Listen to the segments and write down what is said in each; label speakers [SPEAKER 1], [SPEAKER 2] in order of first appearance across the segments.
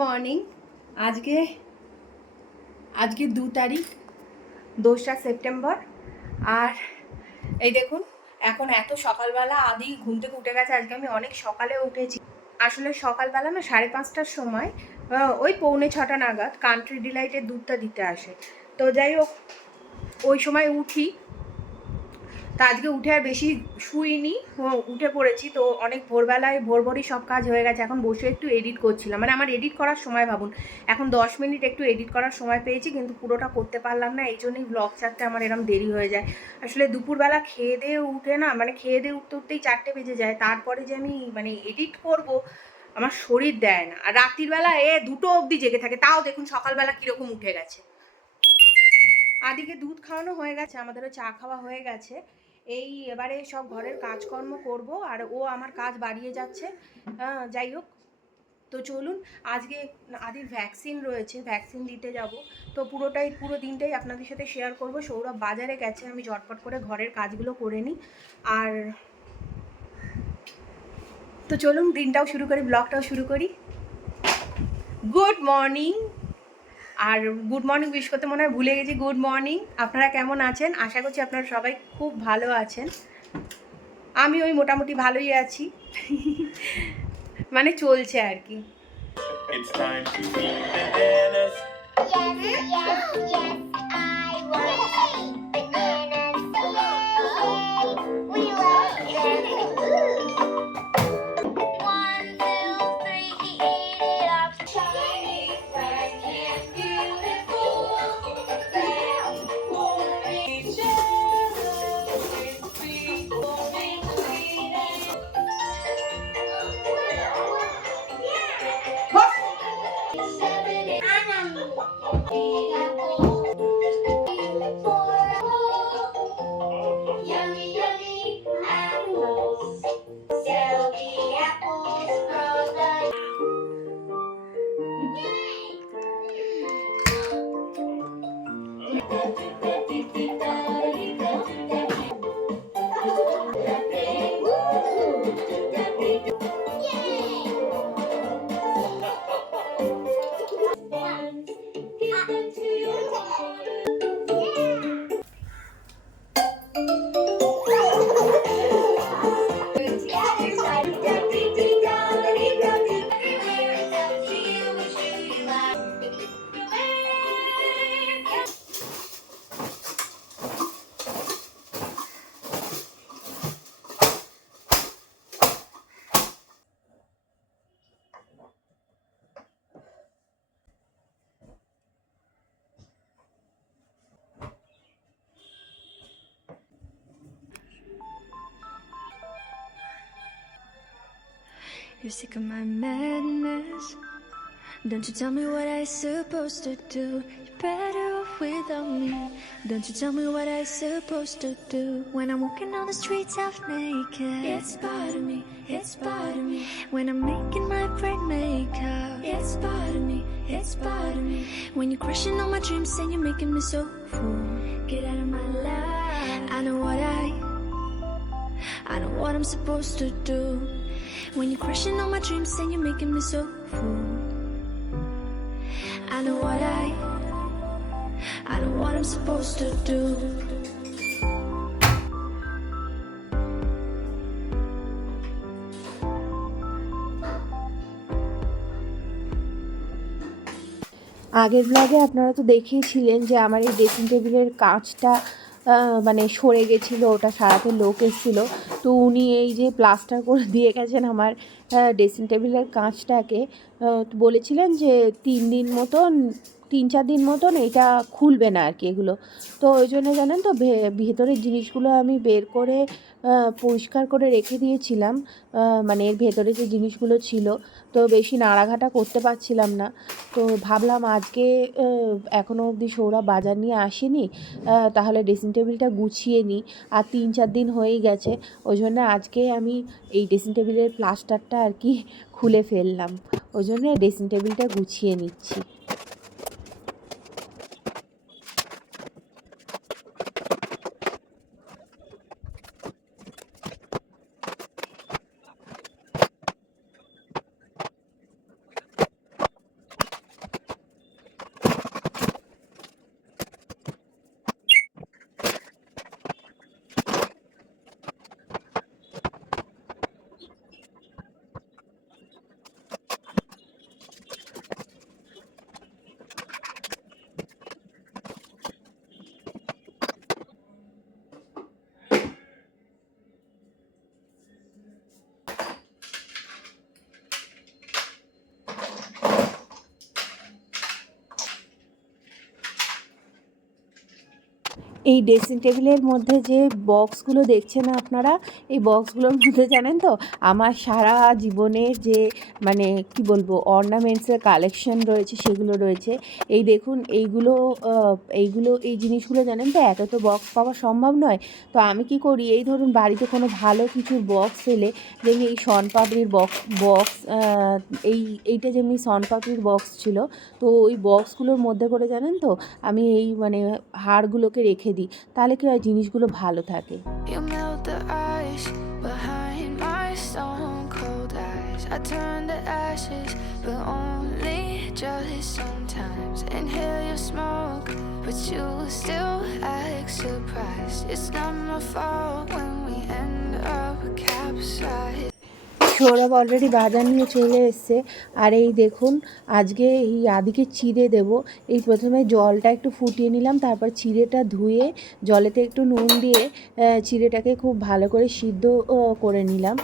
[SPEAKER 1] Morning. আজকে আজকে দু তারিখ, দোসরা সেপ্টেম্বর। আর এই দেখুন, এখন এত সকালবেলা আদি ঘুম থেকে উঠে গেছে, আজকে আমি অনেক সকালে উঠেছি। আসলে সকালবেলা না সাড়ে পাঁচটার সময় ওই পৌনে ছটা নাগাদ কান্ট্রি ডিলাইটের দুধটা দিতে আসে। তো যাই হোক, ওই সময় উঠি তা আজকে উঠে আর বেশি শুইনি উঠে পড়েছি, তো অনেক ভোরবেলায় ভোর ভোরই সব কাজ হয়ে গেছে, এখন বসে একটু এডিট করছিলাম মানে আমার এডিট করার সময় ভাবুন, এখন দশ মিনিট একটু এডিট করার সময় পেয়েছি, কিন্তু পুরোটা করতে পারলাম না, এই জন্যই ব্লগ ছাড়তে আমার এরকম দেরি হয়ে যায়, আসলে দুপুরবেলা খেয়ে দিয়ে উঠে না মানে খেয়ে দিয়ে উঠতে উঠতেই চারটে বেজে যায়, তারপরে যে আমি মানে এডিট করব, আমার শরীর দেয় না, আর রাত্রির বেলা এ দুটো অবধি জেগে থাকে, তাও দেখুন সকালবেলা কীরকম উঠে গেছে। আদিকে দুধ খাওয়ানো হয়ে গেছে, আমাদেরও চা খাওয়া হয়ে গেছে এই এবারে সব ঘরের কাজকর্ম করব আর ও আমার কাজ বাড়িয়ে যাচ্ছে। যাই হোক, তো চলুন, আজকে আদির ভ্যাকসিন রয়েছে ভ্যাকসিন দিতে যাব। তো পুরোটাই, পুরো দিনটাই আপনাদের সাথে শেয়ার করব। সৌরভ বাজারে গেছে, আমি ঝটপট করে ঘরের কাজগুলো করে নিই। আর তো চলুন, দিনটাও শুরু করি, ব্লগটাও শুরু করি। গুড মর্নিং আর গুড মর্নিং উইশ করতে মনে হয় ভুলে গেছি। গুড মর্নিং আপনারা কেমন আছেন? আশা করছি আপনারা সবাই খুব ভালো আছেন। আমি ওই মোটামুটি ভালোই আছি। মানে চলছে আর কি.
[SPEAKER 2] Yes, yes, yes, I want to Thank you.
[SPEAKER 3] You're sick of my madness. Don't you tell me what I'm supposed to do. You're better off without me. Don't you tell me what I'm supposed to do. When I'm walking on the streets half naked. It's part of me, it's part of me. When I'm making my brain makeup. It's part of me, it's part of me. When you're crushing all my dreams and you're making me so full. Get out of my life. I know what I I know what I'm supposed to do. When you're crushing all my dreams and you're making me so full. I know what I, I know what I'm supposed to do.
[SPEAKER 1] আগের ব্লগে আপনারা তো দেখেইছিলেন যে আমার এই dressing টেবিলের কাঁচটা মানে সরে গেছিল, ওটা সারাতে লোক এসেছিল। তো উনি এই যে প্লাস্টার করে দিয়ে গেছেন আমার ড্রেসিং টেবিলের কাঁচটাকে বলেছিলেন যে তিন দিন মতন তিন, চার দিন মতন এটা খুলবে না আর কি এগুলো। তো ওই জন্য জানেন তো ভেতরের জিনিসগুলো আমি বের করে পরিষ্কার করে রেখে দিয়েছিলাম। মানে এর ভেতরে যে জিনিসগুলো ছিল। তো বেশি নাড়াঘাটা করতে পারছিলাম না। তো ভাবলাম আজকে এখনও অবধি সৌরভ বাজার নিয়ে আসেনি। তাহলে ড্রেসিং টেবিলটা গুছিয়ে নিই। আর তিন, চার দিন হয়েই গেছে। ওই জন্য আজকে আমি এই ড্রেসিং টেবিলের প্লাস্টারটা আর কি খুলে ফেললাম। ওই জন্য ড্রেসিং টেবিলটা গুছিয়ে নিচ্ছি।
[SPEAKER 4] এই ড্রেসিং টেবিলের মধ্যে যে বক্সগুলো দেখছেন আপনারা, এই বক্সগুলোর মধ্যে জানেন তো, আমার সারা জীবনের যে মানে কি বলব অর্নামেন্টসের কালেকশন রয়েছে, সেগুলো রয়েছে। এই দেখুন, এইগুলো এইগুলো, এই জিনিসগুলো জানেন তো, এত তো বক্স পাওয়া সম্ভব নয়। তো আমি কি করি, এই ধরুন বাড়িতে কোনো ভালো কিছুর বক্স এলে, যেমনি এই শনপাপড়ির বক্স বক্স এই, এইটা যেমনি শনপাপড়ির বক্স ছিল, তো ওই বক্সগুলোর মধ্যে করে জানেন তো, আমি এই মানে হাড়গুলোকে রেখে দিই তাহলে কি হয় জিনিসগুলো ভালো থাকে
[SPEAKER 3] You melt the ice behind my stone cold eyes. I turn to ashes, but only just sometimes. Inhale your smoke, but you still act surprised. It's not my fault when we end up capsized.
[SPEAKER 4] Sourav already বাজার নিয়ে চলে এসছে। আর এই দেখুন, আজকে এই আদিকে চিড়ে দেব। এই প্রথমে জলটা একটু ফুটিয়ে নিলাম, তারপর চিড়েটা ধুয়ে জলেতে একটু নুন দিয়ে চিড়েটাকে খুব ভালো করে সিদ্ধ করে নিলাম।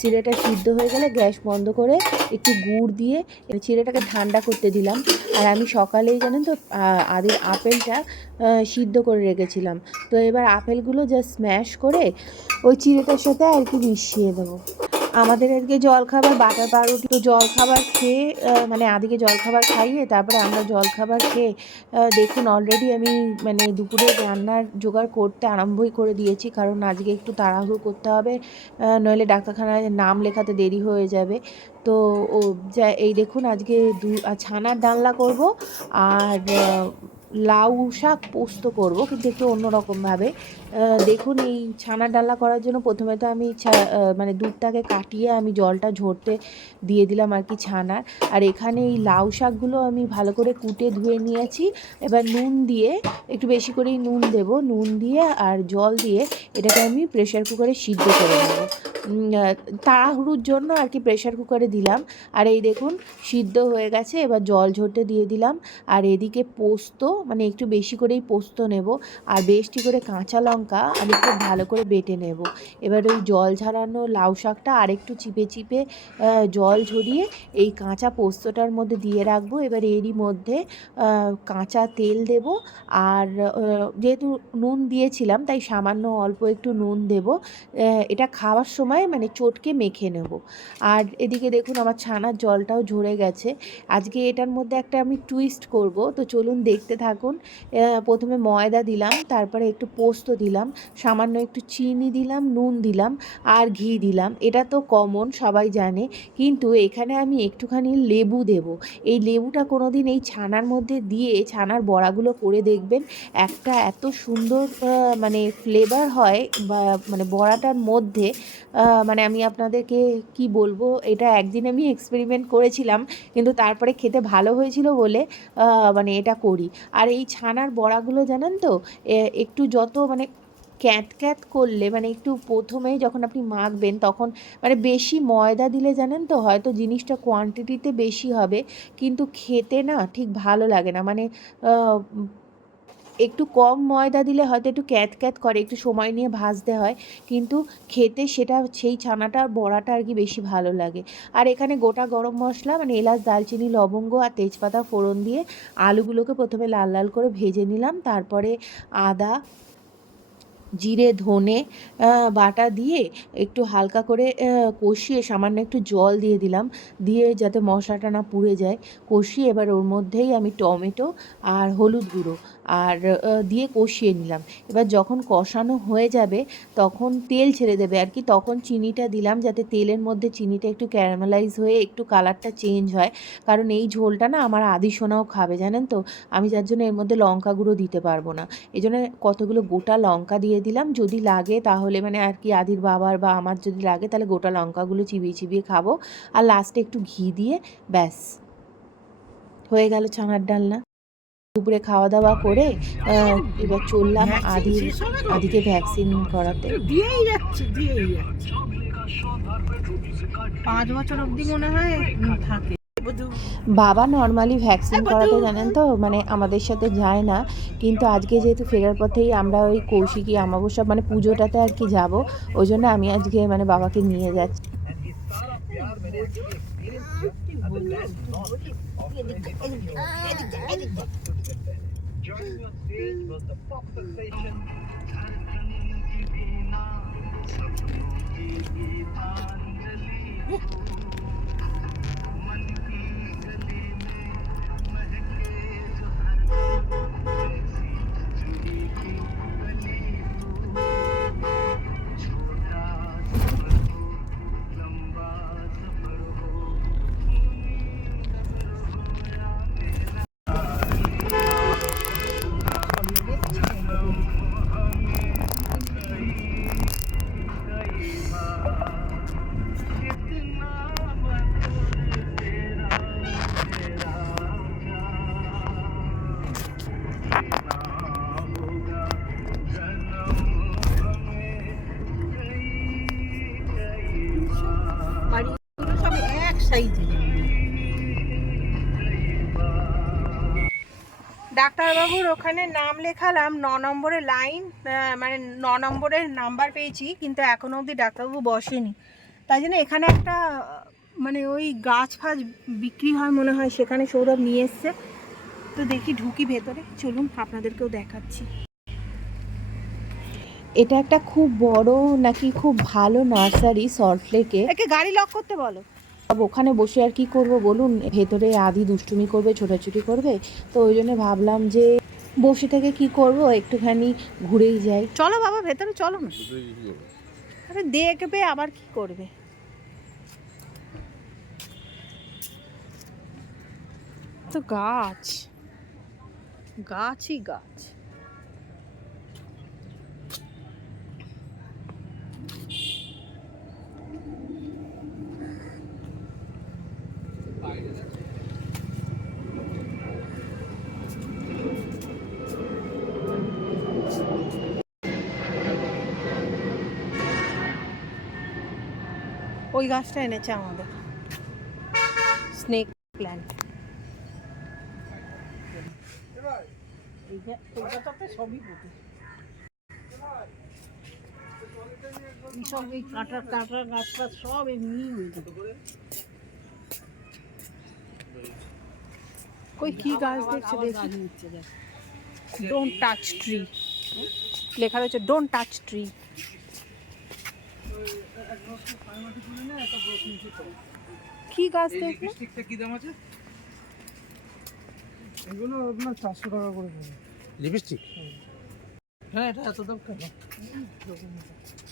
[SPEAKER 4] চিড়েটা সিদ্ধ হয়ে গেলে গ্যাস বন্ধ করে একটু গুড় দিয়ে চিড়েটাকে ঠান্ডা করতে দিলাম। আর আমি সকালেই জানেন তো আদির আপেলটা সিদ্ধ করে রেখেছিলাম। তো এবার আপেলগুলো জাস্ট স্ম্যাশ করে ওই চিড়েটার সাথে আর কি মিশিয়ে দেবো। আমাদের আজকে জলখাবার, বাটার পাউরুটি তো জলখাবার খেয়ে মানে আদিকে জলখাবার খাইয়ে, তারপরে আমরা জলখাবার খেয়ে দেখুন অলরেডি আমি মানে দুপুরে রান্নার জোগাড় করতে আরম্ভই করে দিয়েছি, কারণ আজকে একটু তাড়াহুড়ো করতে হবে নইলে ডাক্তারখানায় নাম লেখাতে দেরি হয়ে যাবে। তো ও, যা, এই দেখুন আজকে দু ছানার ডালনা করব, আর লাউ শাক পোস্ত করব, কিন্তু একটু অন্যরকমভাবে দেখুন, এই ছানার ডালনা করার জন্য প্রথমে তো আমি মানে দুধটাকে কাটিয়ে আমি জলটা ঝরতে দিয়ে দিলাম আর কি ছানার। আর এখানে এই লাউ শাকগুলো আমি ভালো করে কুটে ধুয়ে নিয়েছি। এবার নুন দিয়ে, একটু বেশি করেই নুন দেব। নুন দিয়ে আর জল দিয়ে এটাকে আমি প্রেশার কুকারে সিদ্ধ করে নেব। তাড়াহুড়োর জন্য আর কি প্রেশার কুকারে দিলাম। আর এই দেখুন, সিদ্ধ হয়ে গেছে। এবার জল ঝরতে দিয়ে দিলাম। আর এদিকে পোস্ত মানে একটু বেশি করেই পোস্ত নেব আর বেশটি করে কাঁচা লঙ্কা আমি খুব ভালো করে বেটে নেব। এবার ওই জল ঝরানো লাউ শাকটা আর একটু চিপে চিপে জল ঝরিয়ে এই কাঁচা পোস্তটার মধ্যে দিয়ে রাখব। এবার এরই মধ্যে কাঁচা তেল দেব আর যেহেতু নুন দিয়েছিলাম তাই সামান্য অল্প একটু নুন দেব এটা খাওয়ার সময় মানে চটকে মেখে নেব। আর এদিকে দেখুন আমার ছানার জলটাও ঝরে গেছে। আজকে এটার মধ্যে একটা আমি টুইস্ট করব। তো চলুন দেখতে থাকুন। আহ, প্রথমে ময়দা দিলাম তারপরে একটু পোস্ত দিলাম সামান্য একটু চিনি দিলাম নুন দিলাম আর ঘি দিলাম। এটা তো কমন সবাই জানে। কিন্তু এখানে আমি একটুখানি লেবু দেব। এই লেবুটা কোনো দিন এই ছানার মধ্যে দিয়ে ছানার বড়াগুলো করে দেখবেন একটা এত সুন্দর মানে ফ্লেভার হয় বা মানে বড়াটার মধ্যে মানে আমি আপনাদেরকে কি বলব এটা একদিন আমি এক্সপেরিমেন্ট করেছিলাম কিন্তু তারপরে খেতে ভালো হয়েছিল বলে মানে এটা করি। আর এই ছানার বড়াগুলো জানেন তো একটু যত মানে ক্যাঁত ক্যাঁত করলে মানে একটু প্রথমে যখন আপনি মাখবেন তখন মানে বেশি ময়দা দিলে জানেন তো, হয়তো জিনিসটা কোয়ান্টিটিতে বেশি হবে, কিন্তু খেতে না ঠিক ভালো লাগে না। মানে একটু কম ময়দা দিলে হয়তো একটু ক্যাত ক্যাত করে, একটু সময় নিয়ে ভাজতে হয়। কিন্তু খেতে সেটা, সেই ছানাটা বড়াটা আর কি বেশি ভালো লাগে। আর এখানে গোটা গরম মশলা মানে এলাচ দালচিনি লবঙ্গ আর তেজপাতা ফোড়ন দিয়ে আলুগুলোকে প্রথমে লাল লাল করে ভেজে নিলাম। তারপরে আদা জিরে, ধনে বাটা দিয়ে একটু হালকা করে কষিয়ে সামান্য একটু জল দিয়ে দিলাম। দিয়ে যাতে মশলাটা না পুড়ে যায়, কষিয়ে এবার ওর মধ্যেই আমি টমেটো আর হলুদ গুঁড়ো আর দিয়ে কষিয়ে নিলাম। এবার যখন কষানো হয়ে যাবে, তখন তেল ছেড়ে দেবে। আর কি তখন চিনিটা দিলাম যাতে তেলের মধ্যে চিনিটা একটু ক্যারামেলাইজ হয়ে একটু কালারটা চেঞ্জ হয়। কারণ এই ঝোলটা না আমার আদি সোনাও খাবে, জানেন তো? আমি যার জন্য এর মধ্যে লঙ্কা গুঁড়ো দিতে পারব না। এই জন্য কতগুলো গোটা লঙ্কা দিয়ে দিলাম। যদি লাগে তাহলে মানে আর কি আদির বাবার বা আমার যদি লাগে তাহলে গোটা লঙ্কাগুলো চিবিয়ে চিবিয়ে খাব। আর লাস্টে একটু ঘি দিয়ে ব্যাস। হয়ে গেল ছানার ডালনা। দুপুরে খাওয়া দাওয়া করে এবার চললাম আদির, আদিকে ভ্যাকসিন করাতে।
[SPEAKER 5] দিয়েই যাচ্ছে, দিয়েই পাঁচ বছর অবধি মনে হয় থাকে।
[SPEAKER 4] বাবা নর্মালি ভ্যাকসিন করাতে জানেন তো মানে আমাদের সাথে যায় না। কিন্তু আজকে যেহেতু ফেরার পথেই আমরা ওই কৌশিকী অমাবস্যা মানে পুজোটাতে আর কি যাব ওই জন্য আমি আজকে মানে বাবাকে নিয়ে যাচ্ছি।
[SPEAKER 6] Joining
[SPEAKER 5] thank you ডাক্তারবাবুর ওখানে নাম লেখালাম, ন নম্বরের লাইন মানে ন নম্বরের নাম্বার পেয়েছি, কিন্তু এখনও অবধি ডাক্তারবাবু বসেনি। তাই জন্য এখানে একটা মানে ওই গাছ ফাছ বিক্রি হয় মনে হয়, সেখানে সৌরভ নিয়ে এসছে। তো দেখি ঢুকি ভেতরে, চলুন আপনাদেরকেও দেখাচ্ছি।
[SPEAKER 7] এটা একটা খুব বড়, নাকি খুব ভালো নার্সারি সল্টলেকে
[SPEAKER 5] একে গাড়ি লক করতে বলো।
[SPEAKER 7] ওখানে বসে আর কি করব বলুন? ভেতরে আধি দুষ্টুমি করবে, ছোটাছুটি করবে। তো ওই জন্য ভাবলাম যে বসে থেকে কি করব? একটুখানি ঘুরেই যাই।
[SPEAKER 5] চলো বাবা, ভেতরে চলো না। আরে দেখবে আবার কি করবে? তো গাছ। গাছই গাছ। ওই গাছটা এনেছে আমাদের। স্নেক প্ল্যান্ট এই কাঁটা কাঁটা গাছ সব এমনি হয়ে কই কি গাছ দেখছে দেখি। ডোন্ট টাচ ট্রি লেখা রয়েছে ডোন্ট টাচ ট্রি কি গাছ দেখলে?
[SPEAKER 6] লিপস্টিকটা কি দাম আছে?
[SPEAKER 5] এগুলো আপনার চারশো টাকা করে পড়বে
[SPEAKER 6] লিপস্টিক? হ্যাঁ এটা এত দাম কেন?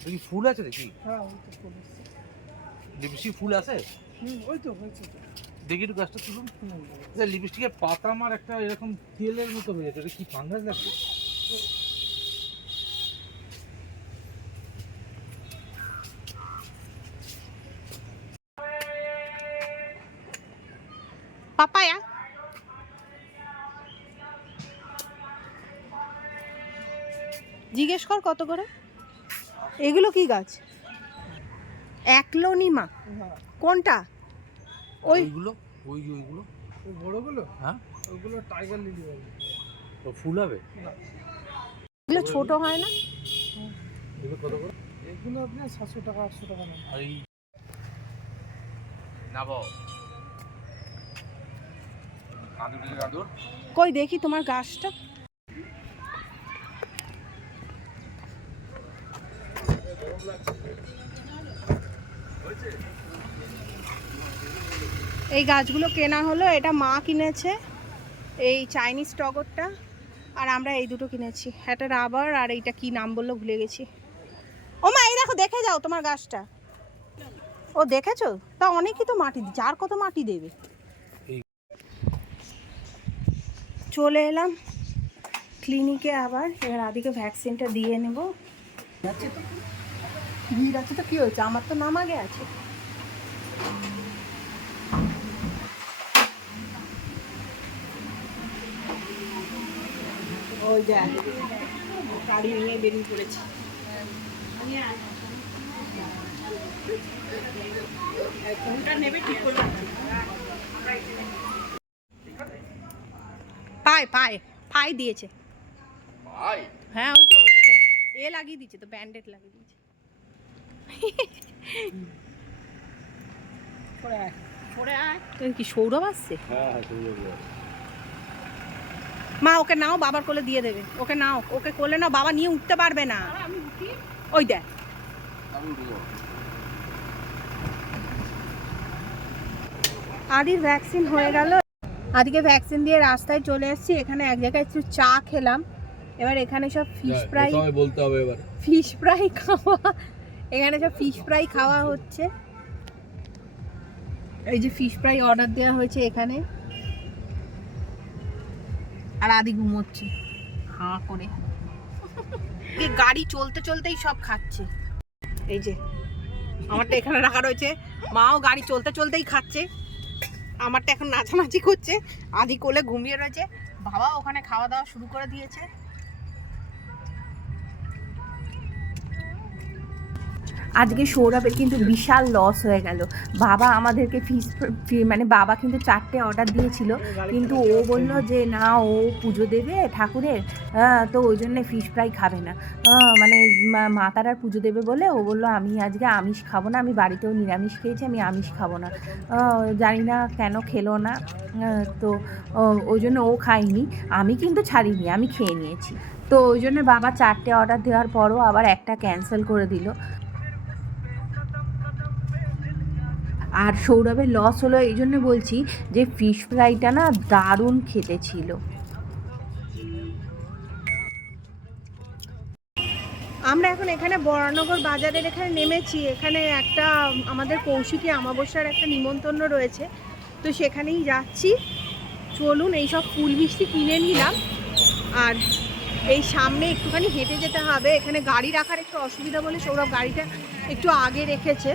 [SPEAKER 6] দেখি ফুল আছে দেখি
[SPEAKER 5] হ্যাঁ ওই ফুল।
[SPEAKER 6] লিপস্টিক ফুল আছে?
[SPEAKER 5] হুম ওই তো হয়েছে
[SPEAKER 6] দেখি একটু গাছটা তুলুন। লিপস্টিকের পাতা আমার একটা এরকম তেলের মতো হয়ে যাচ্ছে এটা কি ফাঙ্গাস লাগবে
[SPEAKER 5] পাপায়া জিজ্ঞেস কর কত করে। এগুলো কি গাছ? একলোনিমা কোনটা? ওই
[SPEAKER 6] ওইগুলো ওই ওইগুলো?
[SPEAKER 5] বড়গুলো?
[SPEAKER 6] হ্যাঁ।
[SPEAKER 5] ওগুলো টাইগার লিলি বলে।
[SPEAKER 6] তো ফুল হবে?
[SPEAKER 5] এগুলো ছোট হয় না?
[SPEAKER 6] এগুলো কত করে?
[SPEAKER 5] এগুলো আপনার সাতশো টাকা আটশো টাকা নেয়।
[SPEAKER 6] আর এই কাঁদুর
[SPEAKER 5] কই দেখি তোমার গাছটা। এই গাছগুলো কেনা হলো, এটা মা কিনেছে, এই চাইনিজ টগরটা, আর আমরা এই দুটো কিনেছি। একটা রাবার আর এইটা কি নাম বলল, ভুলে গেছি। ও মা, এই দেখো, দেখে যাও তোমার গাছটা। ও দেখেছ? তা অনেকই তো মাটি আর কত মাটি দেবে? চলে এলাম। ক্লিনিকে আবার। এবার আদিকে ভ্যাকসিনটা দিয়ে নেব। আছে তো ভিড় আছে তো কি হয়েছে? আমার তো নাম আগে আছে। ওই যা গাড়ি নিয়ে বেরিয়ে পড়েছে। কোনটা নেবে ঠিক করলাম পায় পায় পায় দিয়েছে। হ্যাঁ ওই তো এ লাগিয়ে দিয়েছে তো ব্যান্ডেড লাগিয়ে দিয়েছে। পড়ে আয় পড়ে আয়। তোর কি সৌরভ আসছে?
[SPEAKER 6] হ্যাঁ হ্যাঁ
[SPEAKER 5] মা ওকে নাও বাবার কোলে দিয়ে দেবে। ওকে নাও ওকে কোলে নাও বাবা নিয়ে উঠতে পারবে না। ওই দেখ। আদির ভ্যাকসিন হয়ে গেল আদিকে ভ্যাকসিন দিয়ে রাস্তায় চলে এসেছি এখানে এক জায়গায় একটু চা খেলাম। এবার এখানে সব ফিশ ফ্রাই
[SPEAKER 6] বলতে হবে এবার।
[SPEAKER 5] ফিশ ফ্রাই খাওয়া। এখানে সব ফিশ ফ্রাই খাওয়া হচ্ছে। এই যে ফিশ ফ্রাই অর্ডার দেওয়া হয়েছে এখানে। আর আদি ঘুমোচ্ছে। হাঁ করে। এই গাড়ি চলতে চলতেই সব খাচ্ছে। এই যে আমারটা এখানে রাখা রয়েছে। মাও গাড়ি চলতে চলতেই খাচ্ছে। আমারটা এখন নাচানাচি করছে। আদি কোলে ঘুমিয়ে রয়েছে। বাবা ওখানে খাওয়া দাওয়া শুরু করে দিয়েছে।
[SPEAKER 4] আজকে সৌরভের কিন্তু বিশাল লস হয়ে গেল। বাবা আমাদেরকে ফিস মানে বাবা কিন্তু চারটে অর্ডার দিয়েছিল। কিন্তু ও বলল যে, না, ও পুজো দেবে ঠাকুরের। তো ওই জন্য ফিশ ফ্রাই খাবে না। মানে মা- তারার পুজো দেবে বলে ও বলল, আমি আজকে আমিষ খাব না, আমি বাড়িতেও নিরামিষ খেয়েছি, আমি আমিষ খাব না। জানি না কেন খেলো না। তো ওই জন্য ও খায়নি। আমি কিন্তু ছাড়িনি, আমি খেয়ে নিয়েছি। তো ওই জন্য বাবা চারটে অর্ডার দেওয়ার পরও আবার একটা ক্যান্সেল করে দিল। আর সৌরভের লস হলো এই জন্য বলছি যে ফিশ ফ্রাইটা না দারুণ খেতে ছিল।
[SPEAKER 5] আমরা এখন এখানে বরানগর বাজারের এখানে নেমেছি। এখানে একটা, আমাদের কৌশিকী আমাবস্যার একটা নিমন্ত্রণ রয়েছে। তো সেখানেই যাচ্ছি। চলুন এই সব ফুল বৃষ্টি কিনে নিলাম। আর এই সামনে একটুখানি হেঁটে যেতে হবে। এখানে গাড়ি রাখার একটু অসুবিধা বলে সৌরভ গাড়িটা একটু আগে রেখেছে।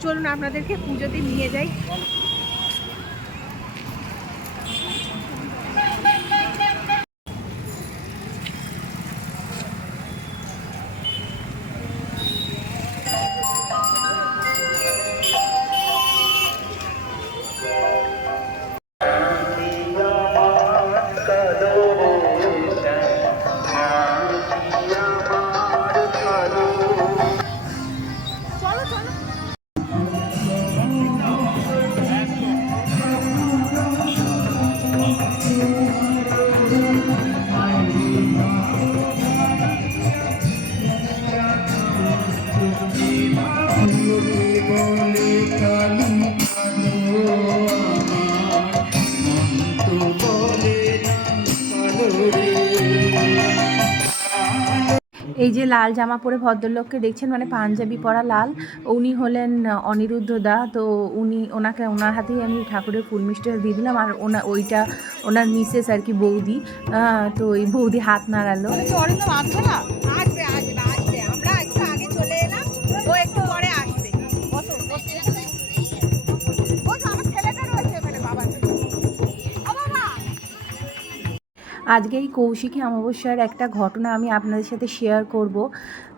[SPEAKER 5] চলুন আপনাদেরকে পুজোতে নিয়ে যাই।
[SPEAKER 4] লাল জামা পরে ভদ্রলোককে দেখছেন মানে পাঞ্জাবি পরা লাল। উনি হলেন অনিরুদ্ধ দা। তো উনি, ওনাকে, ওনার হাতেই আমি ঠাকুরের ফুল মিষ্টিটা দিয়ে দিলাম। আর ওনা, ওইটা ওনার মিসেস আর কি বৌদি। তো ওই বৌদি হাত নাড়ালো। আজকে এই কৌশিকী অমাবস্যার একটা ঘটনা আমি আপনাদের সাথে শেয়ার করব।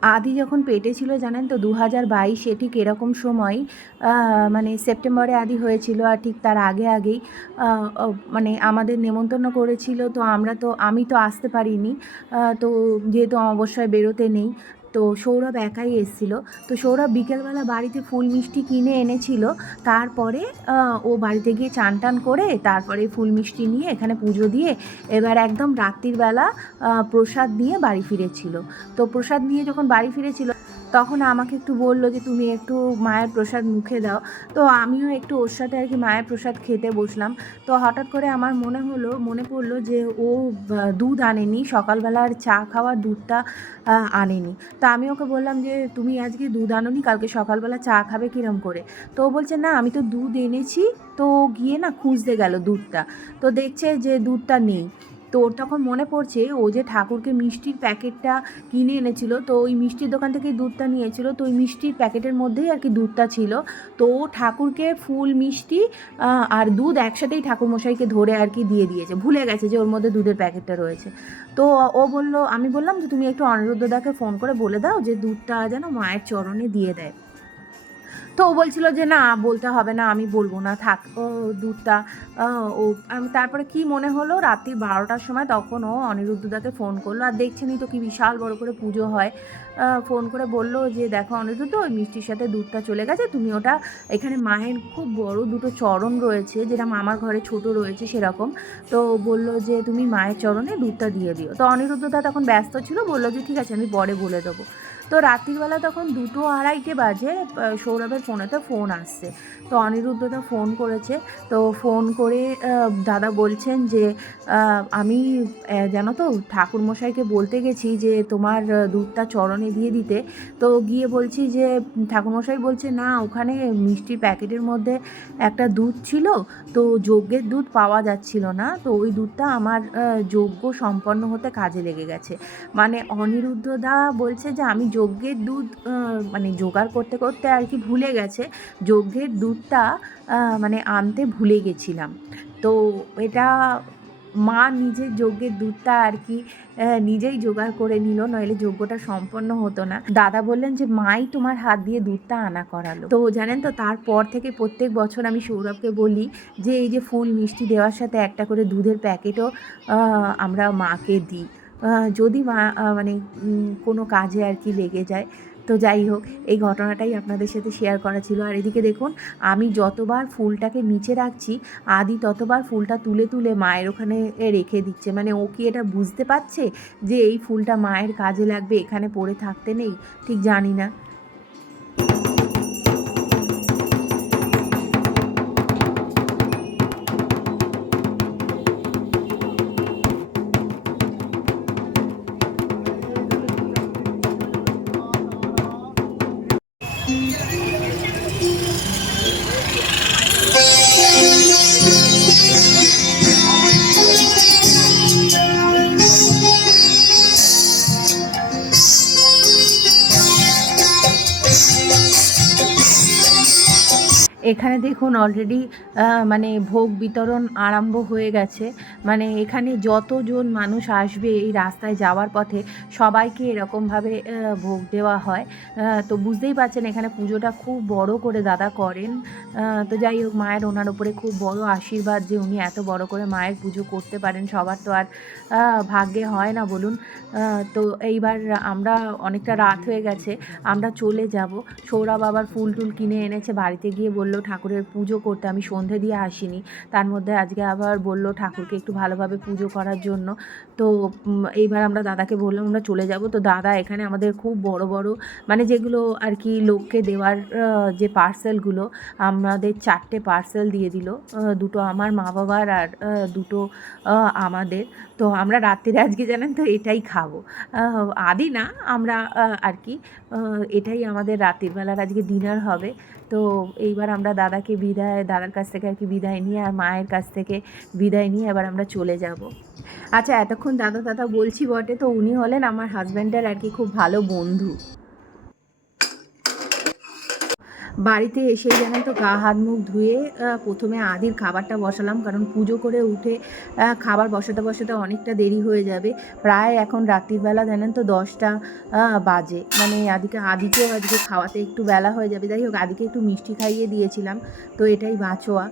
[SPEAKER 4] আদি যখন পেটে ছিল, জানেন তো দু হাজার বাইশে ঠিক এরকম সময় মানে সেপ্টেম্বরে আদি হয়েছিল আর ঠিক তার আগে আগেই মানে আমাদের নেমন্তন্ন করেছিল। তো আমরা তো, আমি তো আসতে পারিনি তো যেহেতু অমাবস্যায় বেরোতে নেই তো সৌরভ একাই এসেছিল। তো সৌরভ বিকেলবেলা বাড়িতে ফুল মিষ্টি কিনে এনেছিল। তারপরে ও বাড়িতে গিয়ে চান টান করে তারপরে ফুল মিষ্টি নিয়ে এখানে পুজো দিয়ে এবার একদম রাত্রির বেলা প্রসাদ নিয়ে বাড়ি ফিরেছিল। তো প্রসাদ নিয়ে যখন বাড়ি ফিরেছিল তখন আমাকে একটু বলল যে, তুমি একটু মায়ের প্রসাদ মুখে দাও। তো আমিও একটু ওর সাথে আর কি মায়ের প্রসাদ খেতে বসলাম। তো হঠাৎ করে আমার মনে হলো, মনে পড়ল যে, ও দুধ আনেনি। সকালবেলার চা খাওয়ার দুধটা আনেনি। তো আমি ওকে বললাম যে, তুমি আজকে দুধ আনোনি, কালকে সকালবেলা চা খাবে কিরম করে? তো ও বলছে, না, আমি তো দুধ এনেছি। তো গিয়ে না খুঁজতে গেল দুধটা। তো দেখছে যে, দুধটা নেই। তো ওর তখন মনে পড়ছে, ও যে ঠাকুরকে মিষ্টির প্যাকেটটা কিনে এনেছিল, তো ওই মিষ্টির দোকান থেকে দুধটা নিয়েছিল, তো ওই মিষ্টির প্যাকেটের মধ্যেই আর কি দুধটা ছিল। তো ও ঠাকুরকে ফুল, মিষ্টি আর দুধ একসাথেই ঠাকুরমশাইকে ধরে আর কি দিয়ে দিয়েছে। ভুলে গেছে যে ওর মধ্যে দুধের প্যাকেটটা রয়েছে। তো ও বলল, আমি বললাম যে তুমি একটু অনিরুদ্ধদাকে ফোন করে বলে দাও যে দুধটা যেন মায়ের চরণে দিয়ে দেয়। তো ও বলছিল যে, না, বলতে হবে না, আমি বলব না, থাক, ও দুধটা, ও তারপরে কি মনে হলো, রাত্রি বারোটার সময় তখন ও অনিরুদ্ধদাকে ফোন করল, আর দেখছেনই তো কি বিশাল বড় করে পুজো হয়। ফোন করে বলল যে, দেখো অনিরুদ্ধ ওই মিষ্টির সাথে দুধটা চলে গেছে, তুমি ওটা এখানে মায়ের খুব বড় দুটো চরণ রয়েছে, যেটা আমার ঘরে ছোট রয়েছে সেরকম। তো বলল যে, তুমি মায়ের চরণে দুধটা দিয়ে দিও। তো অনিরুদ্ধদা তখন ব্যস্ত ছিল, বলল যে, ঠিক আছে, আমি পরে বলে দেবো। তো রাত্রিবেলা তখন দুটো আড়াইটে বাজে সৌরভের ফোনেতে ফোন আসছে। তো অনিরুদ্ধদা ফোন করেছে। তো ফোন করে দাদা বলছেন যে আমি জানো তো, ঠাকুরমশাইকে বলতে গেছি যে, তোমার দুধটা চরণে দিয়ে দিতে। তো গিয়ে বলছি যে, ঠাকুরমশাই বলছে, না, ওখানে মিষ্টির প্যাকেটের মধ্যে একটা দুধ ছিল, তো যজ্ঞের দুধ পাওয়া যাচ্ছিল না, তো ওই দুধটা আমার যজ্ঞ সম্পন্ন হতে কাজে লেগে গেছে। মানে অনিরুদ্ধ দা বলছে যে, আমি যজ্ঞের দুধ মানে জোগাড় করতে করতে আর কি ভুলে গেছে। যজ্ঞের দুধটা মানে আনতে ভুলে গেছিলাম। তো এটা মা নিজের যজ্ঞের দুধটা আর কি নিজেই জোগাড় করে নিল, নইলে যজ্ঞটা সম্পন্ন হতো না। দাদা বললেন যে, মাই তোমার হাত দিয়ে দুধটা আনা করালো। তো জানেন তো, তারপর থেকে প্রত্যেক বছর আমি সৌরভকে বলি যে, এই যে ফুল মিষ্টি দেওয়ার সাথে একটা করে দুধের প্যাকেটও আমরা মাকে দিই। যদি মা মানে কোনো কাজে আর কি লেগে যায় তো যাই হোক, এই ঘটনাটাই আপনাদের সাথে শেয়ার করা ছিল। আর এদিকে দেখুন, আমি যতবার ফুলটাকে নিচে রাখছি, আদি ততবার ফুলটা তুলে তুলে মায়ের ওখানে রেখে দিচ্ছে। মানে ও কি এটা বুঝতে পারছে যে এই ফুলটা মায়ের কাজে লাগবে, এখানে পড়ে থাকতে নেই? ঠিক জানি না। এখানে দেখুন অলরেডি মানে ভোগ বিতরণ আরম্ভ হয়ে গেছে। মানে এখানে যতজন মানুষ আসবে এই রাস্তায় যাওয়ার পথে, সবাইকে এরকমভাবে ভোগ দেওয়া হয়। তো বুঝতেই পারছেন এখানে পুজোটা খুব বড় করে দাদা করেন। তো যাই হোক, মায়ের ওনার উপরে খুব বড় আশীর্বাদ যে উনি এত বড় করে মায়ের পুজো করতে পারেন, সবার তো আর ভাগ্যে হয় না বলুন। তো এইবার আমরা অনেকটা রাত হয়ে গেছে, আমরা চলে যাব। সৌরভ আবার ফুল টুল কিনে এনেছে, বাড়িতে গিয়ে বলল, ঠাকুরের পুজো করতে আমি সন্ধে দিয়ে আসিনি। তার মধ্যে আজকে আবার বলল, ঠাকুরকে একটু ভালোভাবে পুজো করার জন্য। তো এইবার আমরা দাদাকে বললাম, আমরা চলে যাব। তো দাদা এখানে আমাদের খুব বড় বড় মানে যেগুলো আর কি লোককে দেওয়ার যে পার্সেলগুলো, আমাদের চারটে পার্সেল দিয়ে দিল। দুটো আমার মা বাবার আর দুটো আমাদের। তো আমরা রাত্রিরে আজকে জানেন তো এটাই খাব। আদি না, আমরা আর কি এটাই আমাদের রাত্রির বেলার আজকে ডিনার হবে। তো এইবার আমরা দাদাকে বিদায়, দাদার কাছ থেকে আর কি বিদায় নিয়ে আর মায়ের কাছ থেকে বিদায় নিয়ে এবার আমরা চলে যাব। আচ্ছা এতক্ষণ দাদা দাদা বলছি বটে, তো উনি হলেন আমার হাজব্যান্ডের আর কি খুব ভালো বন্ধু। বাড়িতে এসে জানেন তো, গা, হাত, মুখ ধুয়ে প্রথমে আদির খাবারটা বসালাম, কারণ পুজো করে উঠে খাবার বসাতে বসাতে অনেকটা দেরি হয়ে যাবে। প্রায় এখন রাত্রিবেলা জানেন তো, দশটা বাজে। মানে আদিকে, আদিকেও আজকে খাওয়াতে একটু বেলা হয়ে যাবে। যাই হোক, আদিকে একটু মিষ্টি খাইয়ে দিয়েছিলাম, তো এটাই বাঁচোয়া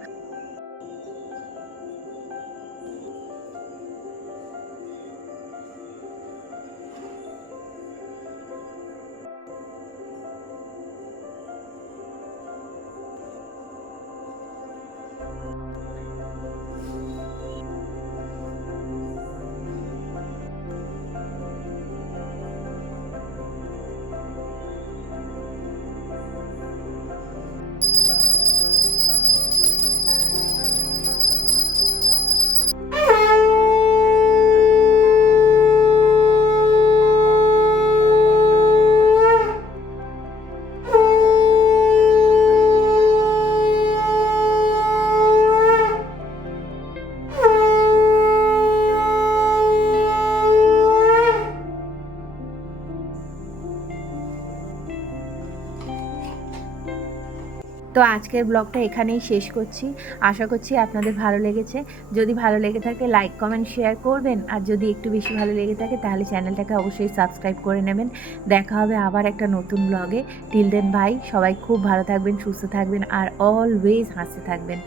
[SPEAKER 4] তো আজকের ব্লগটা এখানেই শেষ করছি। আশা করছি আপনাদের ভালো লেগেছে। যদি ভালো লেগে থাকে লাইক কমেন্ট শেয়ার করবেন। আর যদি একটু বেশি ভালো লেগে থাকে, তাহলে চ্যানেলটাকে অবশ্যই সাবস্ক্রাইব করে নেবেন। দেখা হবে আবার একটা নতুন ব্লগে। টিল দেন ভাই সবাই খুব ভালো থাকবেন, সুস্থ থাকবেন, আর অলওয়েজ হাসতে থাকবেন।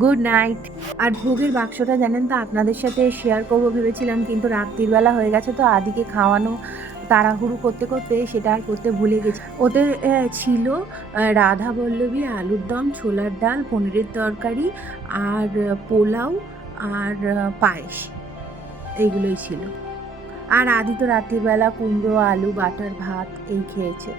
[SPEAKER 4] গুড নাইট আর ভোগের বাক্সটা জানেন তো, আপনাদের সাথে শেয়ার করব ভেবেছিলাম, কিন্তু রাত্রিবেলা হয়ে গেছে, তো আদিকে খাওয়ানো তাড়াহুড়ো করতে করতে সেটা আর করতে ভুলে গেছি। ওদের ছিল রাধা বল্লভী আলুর দম, ছোলার ডাল, পনিরের তরকারি আর পোলাও আর পায়েস। এইগুলোই ছিল। আর আদি তো রাত্রিবেলা কুমড়ো, আলু, বাটার ভাত এই খেয়েছে।